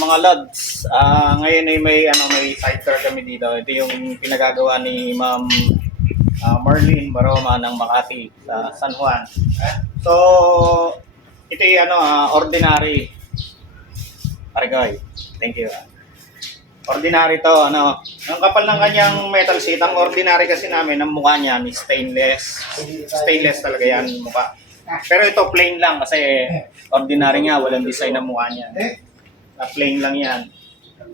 Mga lods, ngayon ay may sidecar kami dito. Ito yung pinagagawa ni Ma'am Marlene Baroma ng Makati sa San Juan. So, ito yung ordinary. Parigoy, thank you. Ordinary to, ang kapal ng kanyang metal sheet. Ang ordinary kasi namin, ang mukha niya ni stainless. Stainless talaga yan, mukha. Pero ito plain lang kasi ordinary nga, walang design ang mukha niya. Plain lang yan.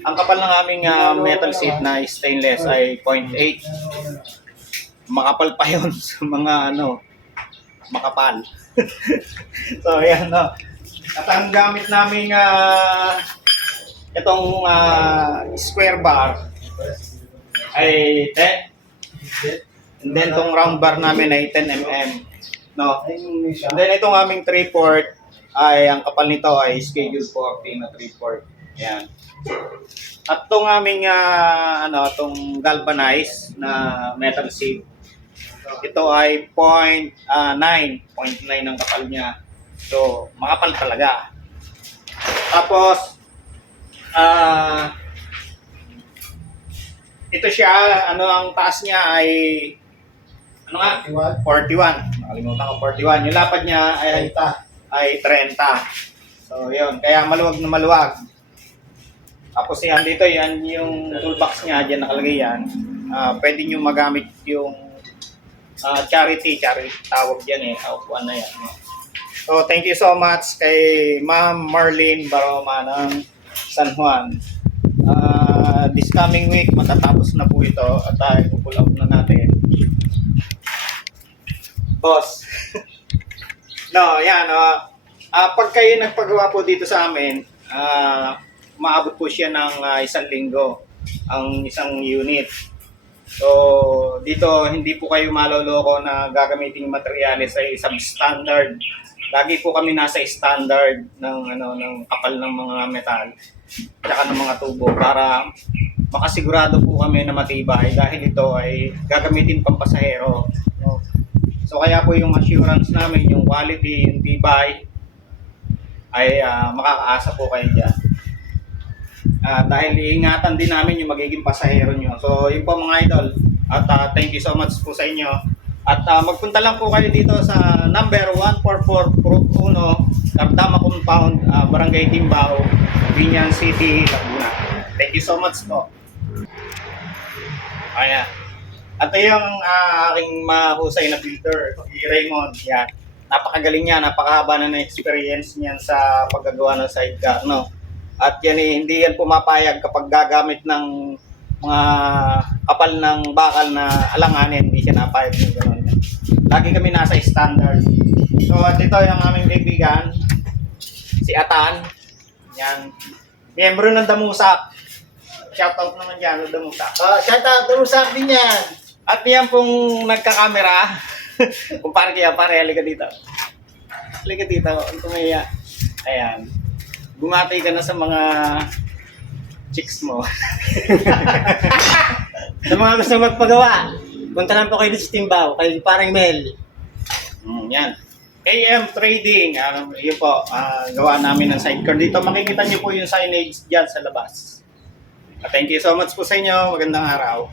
Ang kapal ng aming metal sheet na stainless ay 0.8. Makapal pa yun sa mga makapal. So yan At ang gamit namin itong square bar ay 10. And then itong round bar namin ay 10 mm. And then itong aming 3/4 ay ang kapal nito ay schedule 40 na 3/4. Yan. At itong aming itong galvanized na metal sheet, ito ay 0.9 ang kapal niya. So, makapal talaga. Tapos ito siya, ang taas niya ay 41. Nakalimutan ko 41. Yung lapad niya ay 30. So, yun. Kaya maluwag na maluwag. Tapos yan dito, yan yung toolbox niya. Diyan nakalagay yan. Pwede nyo magamit yung charity tawag yan upuan na yan. So, thank you so much kay Ma'am Marlene Baroma ng San Juan. This coming week, matatapos na po ito at i-pull out na natin. Boss. Yan. Pag kayo nagpagawa po dito sa amin, maabot po siya ng 1 linggo ang isang unit. So, dito hindi po kayo maloloko na gagamitin materyales ay substandard. Lagi po kami nasa standard ng kapal ng mga metal at ng mga tubo para makasigurado po kami na matibay dahil ito ay gagamitin pang pasahero. So kaya po yung assurance namin, yung quality, yung tibay ay makakaasa po kayo dyan. Dahil iingatan din namin yung magiging pasahero nyo. So yun po mga idol. At thank you so much po sa inyo. At magpunta lang po kayo dito sa number 144 Fruit 1, Cardama Compound, Barangay Timbao, Binyan City, Laguna. Thank you so much po. Ayan. At yung aking mahusay na builder, si Raymond. Yan. Napakagaling niya, napakahaba na experience niyan sa paggagawa ng sidecar. At yan hindi yan pumapayag kapag gagamit ng mga kapal ng bakal na alanganin, hindi siya napayag ng gano'n. Lagi kami nasa standard. So at ito yung aming kaibigan, si Atan. Yan. Miyembro ng Damusak. Shoutout naman dyan ng Damusak. Shoutout Damusak din yan. At yan pong nagka-camera. Kung pare halika dito. Halika dito, tumaya. Ayan. Bumati ka na sa mga chicks mo. Sa mga gusto magpagawa, punta lang po kayo dito sa Timbao, kay parang Mel. Yan. AM Trading, yun po, gawa namin ng sidecar dito. Makikita niyo po yung signage dyan sa labas. Thank you so much po sa inyo. Magandang araw.